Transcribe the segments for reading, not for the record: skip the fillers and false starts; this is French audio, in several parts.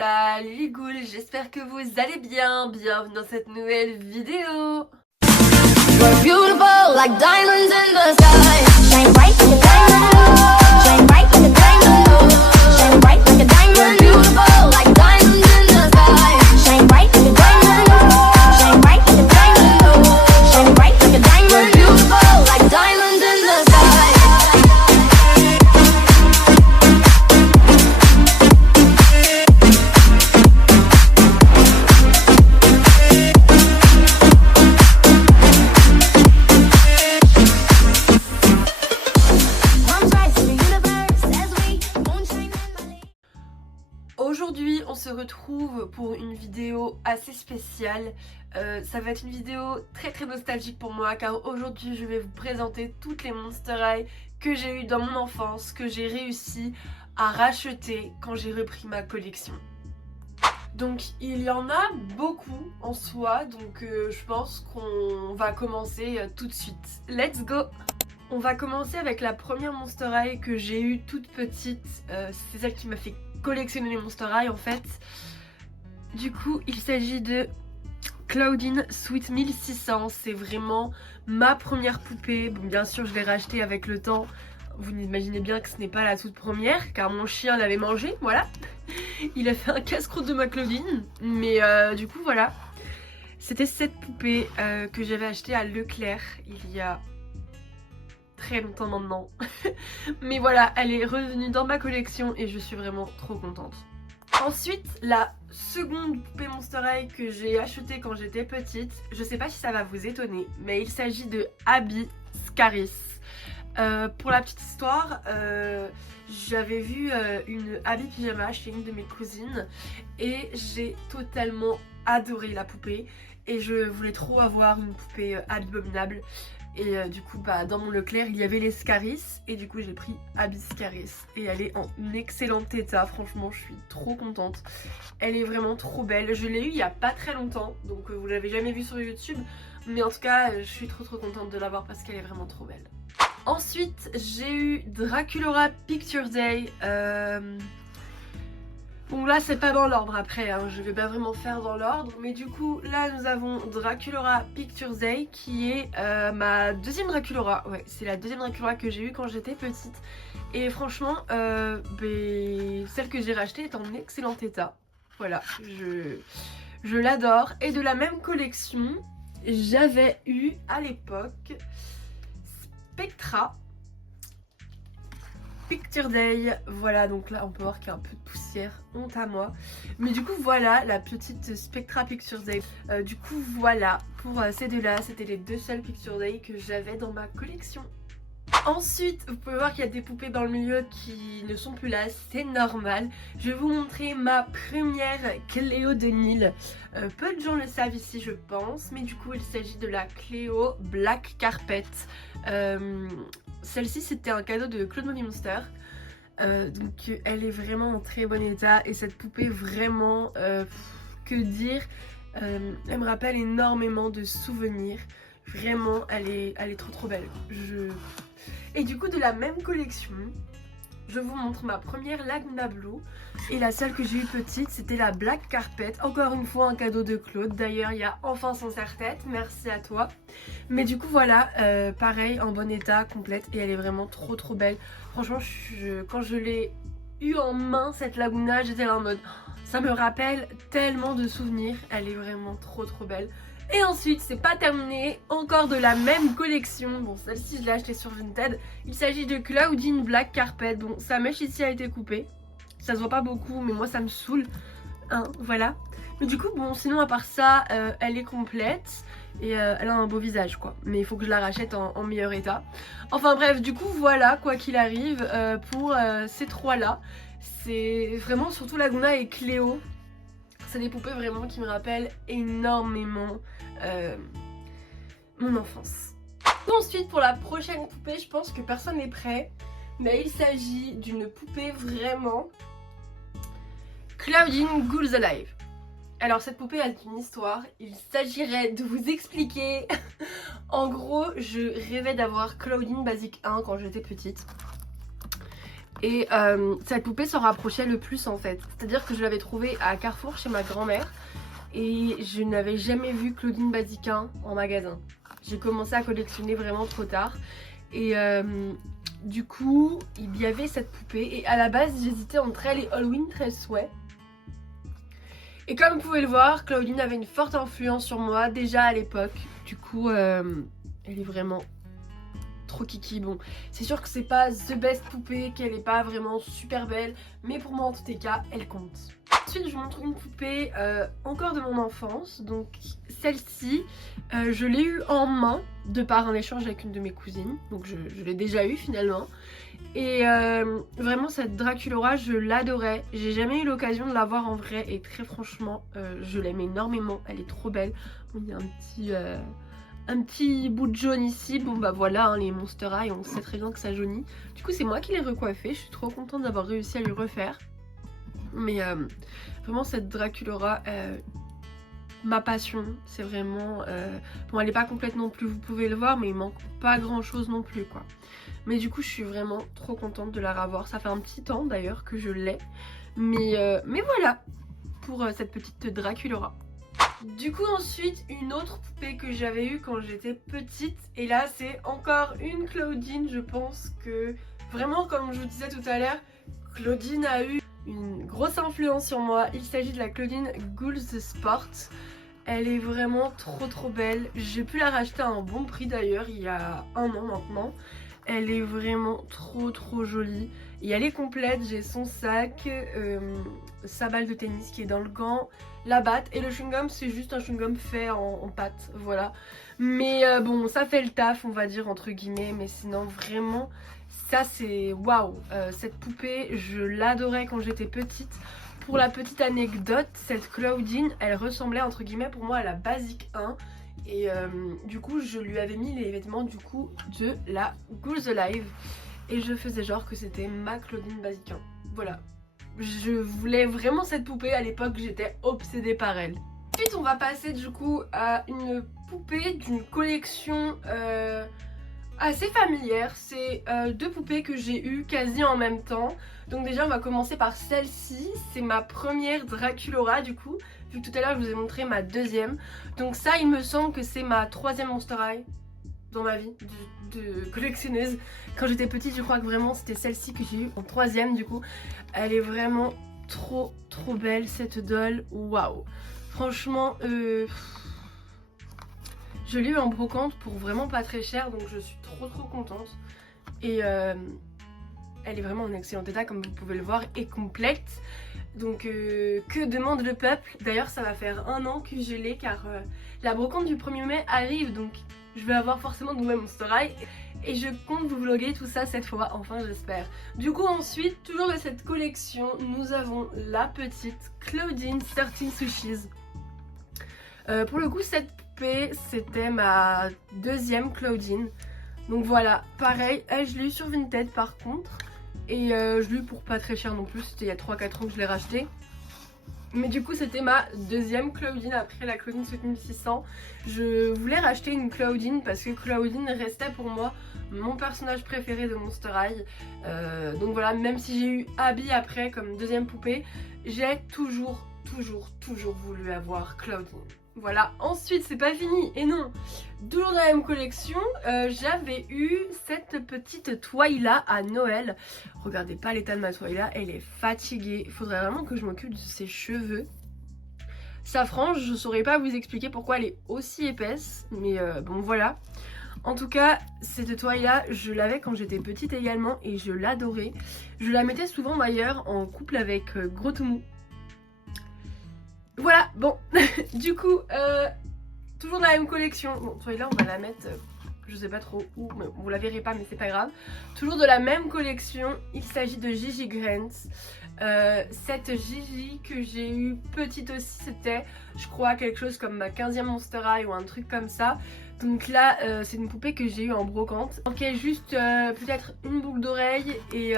Salut les ghouls, j'espère que vous allez bien. Bienvenue dans cette nouvelle vidéo. We're beautiful like diamonds in the sky. Shine bright like a diamond. Shine bright like a diamond. Shine bright like a diamond. We're beautiful like diamonds in the sky. Shine bright like a diamond. Shine bright like a diamond. Shine bright like a diamond. We're beautiful like diamonds in the sky. Aujourd'hui on se retrouve pour une vidéo assez spéciale. Ça va être une vidéo très nostalgique pour moi, car aujourd'hui je vais vous présenter toutes les Monster High que j'ai eues dans mon enfance, que j'ai réussi à racheter quand j'ai repris ma collection. Donc il y en a beaucoup en soi, donc je pense qu'on va commencer tout de suite. Let's go! On va commencer avec la première Monster High que j'ai eue toute petite. C'est celle qui m'a fait collectionner les Monster High en fait. Du coup il s'agit de Claudine Sweet 1600. C'est vraiment ma première poupée. Bon, bien sûr je l'ai rachetée avec le temps. Vous imaginez bien que ce n'est pas la toute première, car mon chien l'avait mangée, voilà. Il a fait un casse-croûte de ma Claudine. Mais du coup voilà. C'était cette poupée que j'avais achetée à Leclerc il y a très longtemps maintenant. Mais voilà, elle est revenue dans ma collection et je suis vraiment trop contente. Ensuite, la seconde poupée Monster High que j'ai achetée quand j'étais petite, je sais pas si ça va vous étonner, mais il s'agit de Abby Scaris. Pour la petite histoire, j'avais vu une Abby pyjama chez une de mes cousines et j'ai totalement adoré la poupée et je voulais trop avoir une poupée abominable. Et du coup dans mon Leclerc il y avait les Scaris et du coup j'ai pris Abby Scaris et elle est en excellent état, franchement je suis trop contente. Elle est vraiment trop belle, je l'ai eue il y a pas très longtemps, donc vous l'avez jamais vue sur YouTube, mais en tout cas je suis trop contente de l'avoir parce qu'elle est vraiment trop belle. Ensuite j'ai eu Draculaura Picture Day. Bon là c'est pas dans l'ordre après, hein, je vais pas vraiment faire dans l'ordre, mais du coup là nous avons Draculaura Picture Day qui est ma deuxième Draculaura. Ouais, c'est la deuxième Draculaura que j'ai eue quand j'étais petite et franchement celle que j'ai rachetée est en excellent état. Voilà, je l'adore. Et de la même collection j'avais eu à l'époque Spectra Picture Day, voilà, donc là on peut voir qu'il y a un peu de poussière, honte à moi. Mais du coup voilà la petite Spectra Picture Day. Du coup voilà, pour ces deux là, c'était les deux seules Picture Day que j'avais dans ma collection. Ensuite, vous pouvez voir qu'il y a des poupées dans le milieu qui ne sont plus là, c'est normal. Je vais vous montrer ma première Cléo de Nil. Peu de gens le savent ici je pense, mais du coup il s'agit de la Cléo Black Carpet. Celle-ci c'était un cadeau de Claude Movie Monster. Donc elle est vraiment en très bon état et cette poupée vraiment, que dire, elle me rappelle énormément de souvenirs. Vraiment elle est trop belle. Et du coup de la même collection, je vous montre ma première Laguna Blue. Et la seule que j'ai eue petite c'était la Black Carpet. Encore une fois un cadeau de Claude. D'ailleurs il y a enfin son serre-tête, merci à toi. Mais du coup voilà, pareil en bon état, complète. Et elle est vraiment trop belle. Franchement quand je l'ai eue en main cette Laguna, j'étais là en mode ça me rappelle tellement de souvenirs. Elle est vraiment trop belle. Et ensuite, c'est pas terminé, encore de la même collection. Bon, celle-ci je l'ai achetée sur Vinted. Il s'agit de Claudine Black Carpet. Bon, sa mèche ici a été coupée. Ça se voit pas beaucoup, mais moi ça me saoule. Hein, voilà. Mais du coup, bon, sinon à part ça, elle est complète. Et elle a un beau visage quoi. Mais il faut que je la rachète en meilleur état. Enfin bref, du coup voilà, quoi qu'il arrive, pour ces trois là. C'est vraiment surtout Laguna et Cléo. C'est des poupées vraiment qui me rappellent énormément mon enfance. Ensuite pour la prochaine poupée, je pense que personne n'est prêt. Mais il s'agit d'une poupée vraiment Claudine Ghouls Alive. Alors cette poupée a une histoire, il s'agirait de vous expliquer. En gros, je rêvais d'avoir Claudine Basic 1 quand j'étais petite. Et cette poupée s'en rapprochait le plus en fait. C'est-à-dire que je l'avais trouvée à Carrefour chez ma grand-mère. Et je n'avais jamais vu Claudine Basiquin en magasin. J'ai commencé à collectionner vraiment trop tard. Et du coup, il y avait cette poupée. Et à la base, j'hésitais entre elle et Halloween très Sway. Et comme vous pouvez le voir, Claudine avait une forte influence sur moi déjà à l'époque. Du coup, elle est vraiment trop kiki. Bon, c'est sûr que c'est pas the best poupée, qu'elle est pas vraiment super belle. Mais pour moi, en tous les cas, elle compte. Ensuite, je vous montre une poupée encore de mon enfance. Donc celle-ci, je l'ai eue en main de par un échange avec une de mes cousines. Donc je l'ai déjà eue finalement. Et vraiment cette Draculaura, je l'adorais. J'ai jamais eu l'occasion de la voir en vrai et très franchement, je l'aime énormément. Elle est trop belle. On y a un petit bout de jaune ici. Bon bah voilà, hein, les Monster High, on sait très bien que ça jaunit. Du coup c'est moi qui l'ai recoiffée. Je suis trop contente d'avoir réussi à lui refaire. Mais vraiment cette Draculaura, ma passion, c'est vraiment... Bon, elle est pas complète non plus, vous pouvez le voir, mais il manque pas grand chose non plus, quoi. Mais du coup, je suis vraiment trop contente de la revoir. Ça fait un petit temps d'ailleurs que je l'ai. Mais voilà, pour cette petite Draculaura. Du coup, ensuite, une autre poupée que j'avais eue quand j'étais petite. Et là, c'est encore une Claudine. Je pense que, vraiment, comme je vous disais tout à l'heure, Claudine a eu une grosse influence sur moi. Il s'agit de la Claudine Ghouls Sport. Elle est vraiment trop belle. J'ai pu la racheter à un bon prix d'ailleurs il y a un an maintenant. Elle est vraiment trop jolie. Et elle est complète, j'ai son sac, sa balle de tennis qui est dans le gant, la batte et le chewing-gum c'est juste un chewing-gum fait en pâte, voilà. Mais bon, ça fait le taf on va dire entre guillemets, mais sinon vraiment ça c'est waouh. Cette poupée je l'adorais quand j'étais petite. Pour la petite anecdote, cette Claudine elle ressemblait entre guillemets pour moi à la Basic 1. Et du coup je lui avais mis les vêtements du coup de la Ghouls Alive. Et je faisais genre que c'était ma Claudine Basic 1. Voilà. Je voulais vraiment cette poupée à l'époque, j'étais obsédée par elle. Ensuite on va passer du coup à une poupée d'une collection assez familière. C'est deux poupées que j'ai eues quasi en même temps. Donc déjà on va commencer par celle-ci. C'est ma première Draculaura du coup. Vu que tout à l'heure je vous ai montré ma deuxième. Donc ça il me semble que c'est ma troisième Monster High dans ma vie de collectionneuse. Quand j'étais petite je crois que vraiment c'était celle-ci que j'ai eue en troisième du coup. Elle est vraiment trop belle cette doll. Waouh. Franchement je l'ai eu en brocante pour vraiment pas très cher donc je suis trop contente. Et elle est vraiment en excellent état comme vous pouvez le voir et complète. Donc que demande le peuple? D'ailleurs ça va faire un an que je l'ai car la brocante du 1er mai arrive donc je vais avoir forcément de nouvelles Monster High. Et je compte vous vlogger tout ça cette fois, enfin j'espère. Du coup ensuite, toujours de cette collection, nous avons la petite Claudine 13 Sushis. Pour le coup cette poupée c'était ma deuxième Claudine. Donc voilà, pareil, elle je l'ai eu sur Vinted par contre. Et je l'ai eu pour pas très cher non plus, c'était il y a 3-4 ans que je l'ai racheté. Mais du coup c'était ma deuxième Claudine après la Claudine 7600. Je voulais racheter une Claudine parce que Claudine restait pour moi mon personnage préféré de Monster High. Donc voilà, même si j'ai eu Abby après comme deuxième poupée, j'ai toujours voulu avoir Claudine. Voilà, ensuite c'est pas fini, et non, toujours dans la même collection, j'avais eu cette petite Twyla à Noël. Regardez pas l'état de ma Twyla, elle est fatiguée, il faudrait vraiment que je m'occupe de ses cheveux. Sa frange, je saurais pas vous expliquer pourquoi elle est aussi épaisse, mais bon voilà. En tout cas, cette Twyla, je l'avais quand j'étais petite également et je l'adorais. Je la mettais souvent d'ailleurs en couple avec Gros Toumou. Voilà, bon, du coup, toujours dans la même collection. Bon, Twyla, on va la mettre, je sais pas trop où, mais vous la verrez pas, mais c'est pas grave. Toujours de la même collection, il s'agit de Gigi Grant. Cette Gigi que j'ai eu petite aussi, c'était, je crois, quelque chose comme ma 15e Monster High ou un truc comme ça. Donc là, c'est une poupée que j'ai eue en brocante. Il manquait juste peut-être une boucle d'oreille et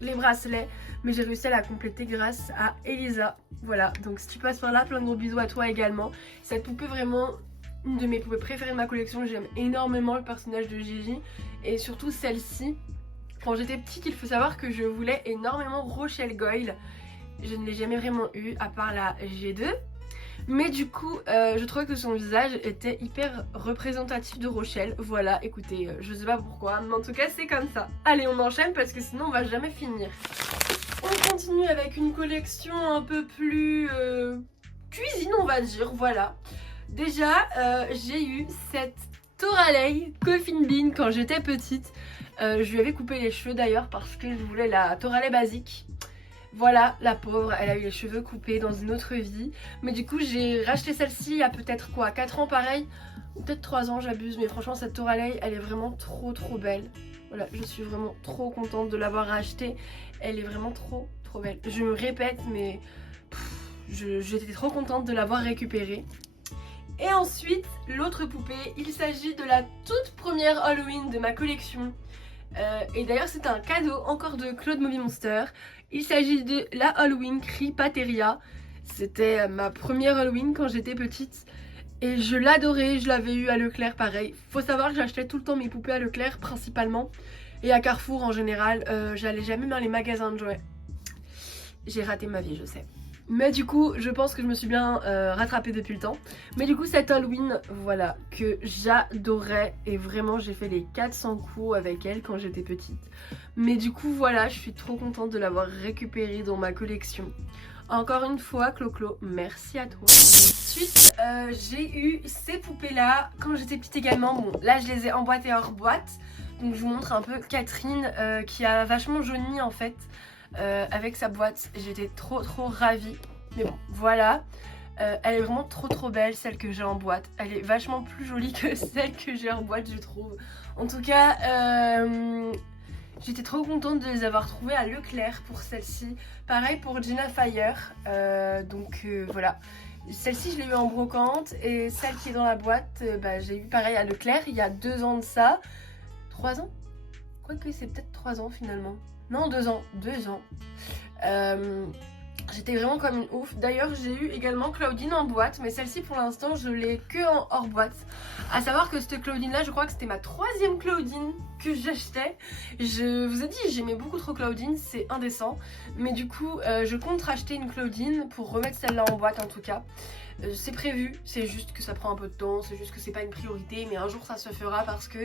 les bracelets. Mais j'ai réussi à la compléter grâce à Elisa. Voilà, donc si tu passes par là, plein de gros bisous à toi également. Cette poupée vraiment une de mes poupées préférées de ma collection. J'aime énormément le personnage de Gigi. Et surtout celle-ci. Quand j'étais petite, il faut savoir que je voulais énormément Rochelle Goyle. Je ne l'ai jamais vraiment eu à part la G2. Mais du coup, je trouvais que son visage était hyper représentatif de Rochelle. Voilà, écoutez, je sais pas pourquoi, mais en tout cas c'est comme ça. Allez, on enchaîne parce que sinon on va jamais finir. On continue avec une collection un peu plus cuisine, on va dire, voilà. Déjà, j'ai eu cette Toralei Coffin Bean quand j'étais petite. Je lui avais coupé les cheveux d'ailleurs parce que je voulais la Toralei basique. Voilà, la pauvre, elle a eu les cheveux coupés dans une autre vie. Mais du coup, j'ai racheté celle-ci il y a peut-être quoi, 4 ans pareil. Ou peut-être 3 ans, j'abuse. Mais franchement, cette Toralei, elle est vraiment trop belle. Voilà, je suis vraiment trop contente de l'avoir rachetée. Elle est vraiment trop belle. Je me répète, mais j'étais trop contente de l'avoir récupérée. Et ensuite, l'autre poupée, il s'agit de la toute première Halloween de ma collection. Et d'ailleurs c'est un cadeau encore de Claude Movie Monster. Il s'agit de la Halloween Cripateria. C'était ma première Halloween quand j'étais petite et je l'adorais, je l'avais eu à Leclerc pareil. Faut savoir que j'achetais tout le temps mes poupées à Leclerc principalement et à Carrefour en général. J'allais jamais dans les magasins de jouets. J'ai raté ma vie, je sais. Mais du coup, je pense que je me suis bien rattrapée depuis le temps. Mais du coup, cette Halloween, voilà, que j'adorais. Et vraiment, j'ai fait les 400 coups avec elle quand j'étais petite. Mais du coup, voilà, je suis trop contente de l'avoir récupérée dans ma collection. Encore une fois, Clo-Clo, merci à toi. Ensuite, j'ai eu ces poupées-là quand j'étais petite également. Bon, là, je les ai emboîtées hors boîte. Donc, je vous montre un peu Catherine qui a vachement jauni en fait. Avec sa boîte, j'étais trop ravie. Mais bon, voilà. Elle est vraiment trop belle, celle que j'ai en boîte. Elle est vachement plus jolie que celle que j'ai en boîte, je trouve. En tout cas, j'étais trop contente de les avoir trouvées à Leclerc pour celle-ci. Pareil pour Gina Fire. Voilà. Celle-ci, je l'ai eu en brocante. Et celle qui est dans la boîte, j'ai eu pareil à Leclerc il y a 2 ans de ça. 3 ans? Quoique c'est peut-être 3 ans finalement. Non, 2 ans. 2 ans. J'étais vraiment comme une ouf. D'ailleurs, j'ai eu également Claudine en boîte, mais celle-ci pour l'instant, je l'ai que en hors boîte. À savoir que cette Claudine-là, je crois que c'était ma 3e Claudine que j'achetais. Je vous ai dit, j'aimais beaucoup trop Claudine, c'est indécent. Mais du coup, je compte racheter une Claudine pour remettre celle-là en boîte en tout cas. C'est prévu, c'est juste que ça prend un peu de temps, c'est juste que c'est pas une priorité, mais un jour ça se fera parce que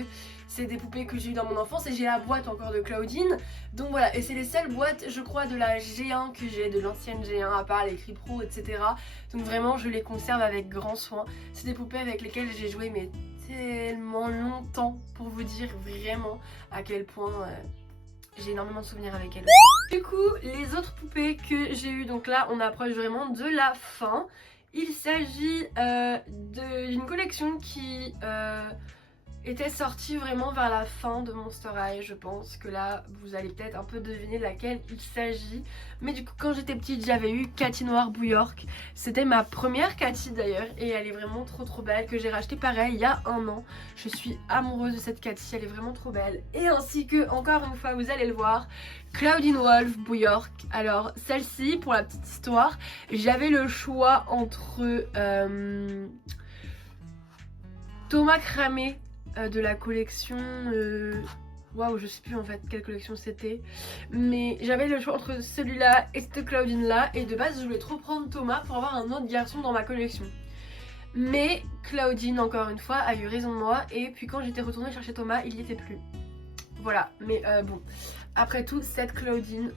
c'est des poupées que j'ai eu dans mon enfance et j'ai la boîte encore de Claudine. Donc voilà, et c'est les seules boîtes, je crois, de la G1 que j'ai, de l'ancienne G1, à part les Cripro, etc. Donc vraiment, je les conserve avec grand soin. C'est des poupées avec lesquelles j'ai joué mais tellement longtemps, pour vous dire vraiment à quel point j'ai énormément de souvenirs avec elles. Du coup, les autres poupées que j'ai eues, donc là on approche vraiment de la fin. Il s'agit d'une collection qui était sortie vraiment vers la fin de Monster High. Je pense que là vous allez peut-être un peu deviner de laquelle il s'agit. Mais du coup quand j'étais petite j'avais eu Cathy Noire Bouillark. C'était ma première Cathy d'ailleurs et elle est vraiment trop belle, que j'ai racheté pareil il y a 1 an. Je suis amoureuse de cette Cathy, elle est vraiment trop belle. Et ainsi que, encore une fois vous allez le voir, Claudine Wolf Bouillark. Alors celle-ci, pour la petite histoire, j'avais le choix entre Thomas Cramé de la collection waouh, je sais plus en fait quelle collection c'était, mais j'avais le choix entre celui-là et cette Claudine là, et de base je voulais trop prendre Thomas pour avoir un autre garçon dans ma collection. Mais Claudine, encore une fois, a eu raison de moi, et puis quand j'étais retournée chercher Thomas, il n'y était plus. Voilà, mais bon, après tout, cette Claudine,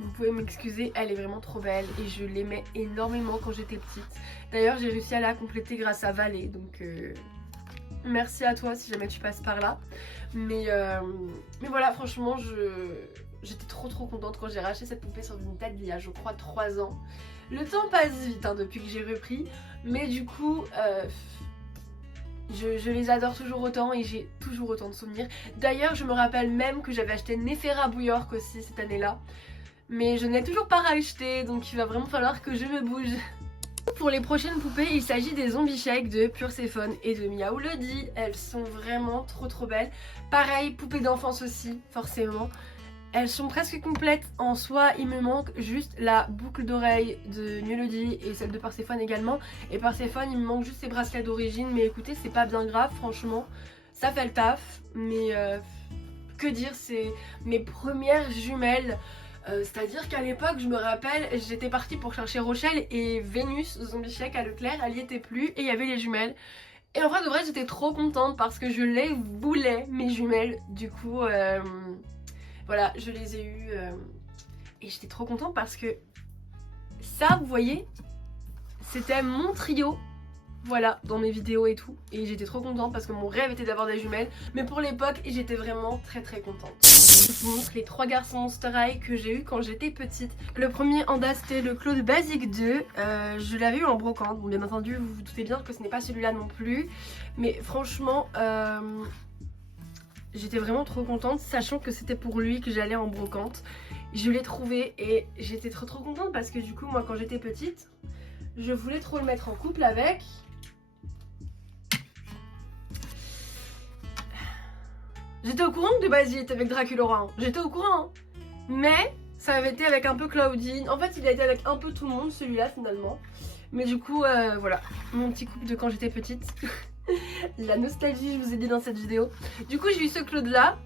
vous pouvez m'excuser, elle est vraiment trop belle et je l'aimais énormément quand j'étais petite. D'ailleurs, j'ai réussi à la compléter grâce à Valé, donc merci à toi si jamais tu passes par là. Mais voilà, franchement, j'étais trop contente quand j'ai racheté cette poupée sur Vinted il y a, je crois, 3 ans. Le temps passe vite hein, depuis que j'ai repris, mais du coup, je les adore toujours autant et j'ai toujours autant de souvenirs. D'ailleurs, je me rappelle même que j'avais acheté Nefera Bouillark aussi cette année-là, mais je ne l'ai toujours pas racheté, donc il va vraiment falloir que je me bouge. Pour les prochaines poupées, il s'agit des Zombie Shake de Perséphone et de Miaou Lodi. Elles sont vraiment trop belles. Pareil, poupées d'enfance aussi, forcément. Elles sont presque complètes en soi, il me manque juste la boucle d'oreille de Mélodie et celle de Perséphone également. Et Perséphone, il me manque juste ses bracelets d'origine, mais écoutez, c'est pas bien grave, franchement. Ça fait le taf, mais Que dire, c'est mes premières jumelles. C'est-à-dire qu'à l'époque, je me rappelle, j'étais partie pour chercher Rochelle et Vénus, Zombie Shack à Leclerc, elle y était plus et il y avait les jumelles. Et en vrai de vrai, j'étais trop contente parce que je les voulais, mes jumelles. Du coup, voilà, je les ai eues et j'étais trop contente parce que ça, vous voyez, c'était mon trio. Voilà, dans mes vidéos et tout. Et j'étais trop contente parce que mon rêve était d'avoir des jumelles. Mais pour l'époque, j'étais vraiment très contente. Je vous montre les 3 garçons Monster High que j'ai eu quand j'étais petite. Le premier en date, c'était le Claude Basic 2. Je l'avais eu en brocante. Bon, bien entendu, vous vous doutez bien que ce n'est pas celui-là non plus. Mais franchement, j'étais vraiment trop contente, sachant que c'était pour lui que j'allais en brocante. Je l'ai trouvé et j'étais trop contente parce que du coup, moi, quand j'étais petite, je voulais trop le mettre en couple avec... J'étais au courant que de base il était avec Draculaura, hein. J'étais au courant, hein. Mais ça avait été avec un peu Claudine. En fait, il a été avec un peu tout le monde, celui-là finalement. Mais du coup, voilà, mon petit couple de quand j'étais petite. La nostalgie, je vous ai dit dans cette vidéo. Du coup, j'ai eu ce Claude-là.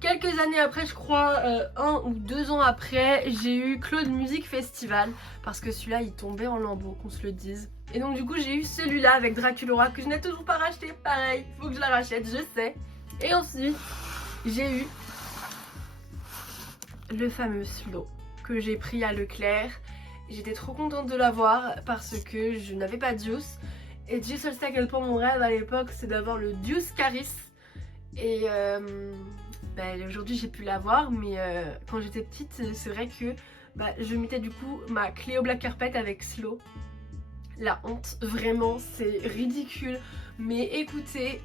Quelques années après, je crois, 1 ou 2 ans après, j'ai eu Claude Music Festival. Parce que celui-là, il tombait en lambeaux, qu'on se le dise. Et donc du coup, j'ai eu celui-là avec Draculaura que je n'ai toujours pas racheté. Pareil, faut que je la rachète, je sais. Et ensuite, j'ai eu le fameux Slow que j'ai pris à Leclerc. J'étais trop contente de l'avoir parce que je n'avais pas Deuce. Et Dieu seul sait à quel point mon rêve à l'époque c'est d'avoir le Deuce Caris. Et aujourd'hui j'ai pu l'avoir, mais quand j'étais petite c'est vrai que je mettais du coup ma Cléo Black Carpet avec Slow. La honte, vraiment c'est ridicule. Mais écoutez,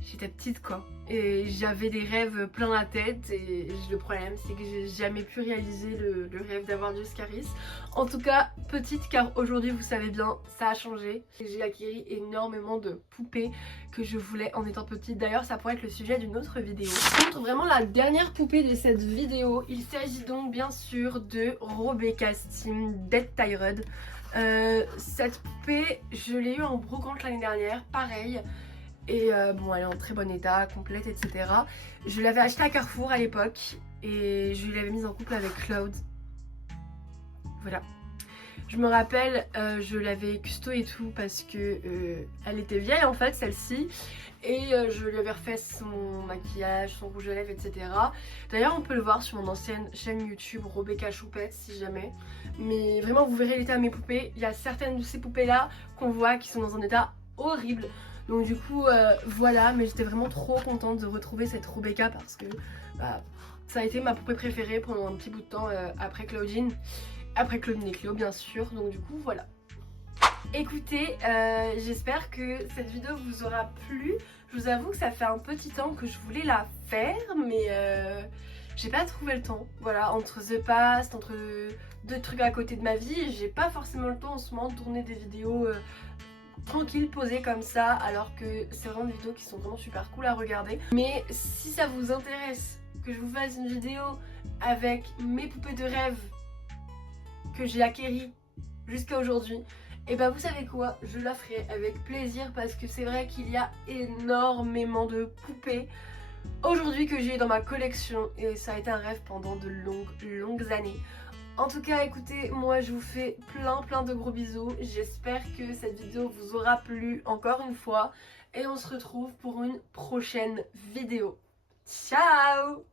j'étais petite quoi, et j'avais des rêves plein la tête, et le problème c'est que j'ai jamais pu réaliser le rêve d'avoir du Scaris. En tout cas petite, car aujourd'hui vous savez bien ça a changé, j'ai acquis énormément de poupées que je voulais en étant petite. D'ailleurs ça pourrait être le sujet d'une autre vidéo. Je montre vraiment la dernière poupée de cette vidéo. Il s'agit donc bien sûr de Rebecca Steam Dead Tired. Cette poupée je l'ai eue en brocante l'année dernière, pareil. Et bon, elle est en très bon état, complète, etc. Je l'avais achetée à Carrefour à l'époque et je l'avais mise en couple avec Cloud. Voilà. Je me rappelle, je l'avais custo et tout parce que elle était vieille en fait, celle-ci. Et je lui avais refait son maquillage, son rouge à lèvres, etc. D'ailleurs, on peut le voir sur mon ancienne chaîne YouTube, Rebecca Choupette, si jamais. Mais vraiment, vous verrez l'état de mes poupées. Il y a certaines de ces poupées-là qu'on voit qui sont dans un état horrible. Donc du coup voilà, mais j'étais vraiment trop contente de retrouver cette Rebecca parce que ça a été ma poupée préférée pendant un petit bout de temps après Claudine. Après Claudine et Cléo bien sûr, donc du coup voilà. Écoutez, j'espère que cette vidéo vous aura plu. Je vous avoue que ça fait un petit temps que je voulais la faire, mais j'ai pas trouvé le temps. Voilà, entre The Past, entre 2 trucs à côté de ma vie, j'ai pas forcément le temps en ce moment de tourner des vidéos tranquille, posée comme ça, alors que c'est vraiment des vidéos qui sont vraiment super cool à regarder. Mais si ça vous intéresse que je vous fasse une vidéo avec mes poupées de rêve que j'ai acquéries jusqu'à aujourd'hui, et vous savez quoi, je la ferai avec plaisir parce que c'est vrai qu'il y a énormément de poupées aujourd'hui que j'ai dans ma collection et ça a été un rêve pendant de longues années. En tout cas, écoutez, moi je vous fais plein de gros bisous. J'espère que cette vidéo vous aura plu encore une fois. Et on se retrouve pour une prochaine vidéo. Ciao!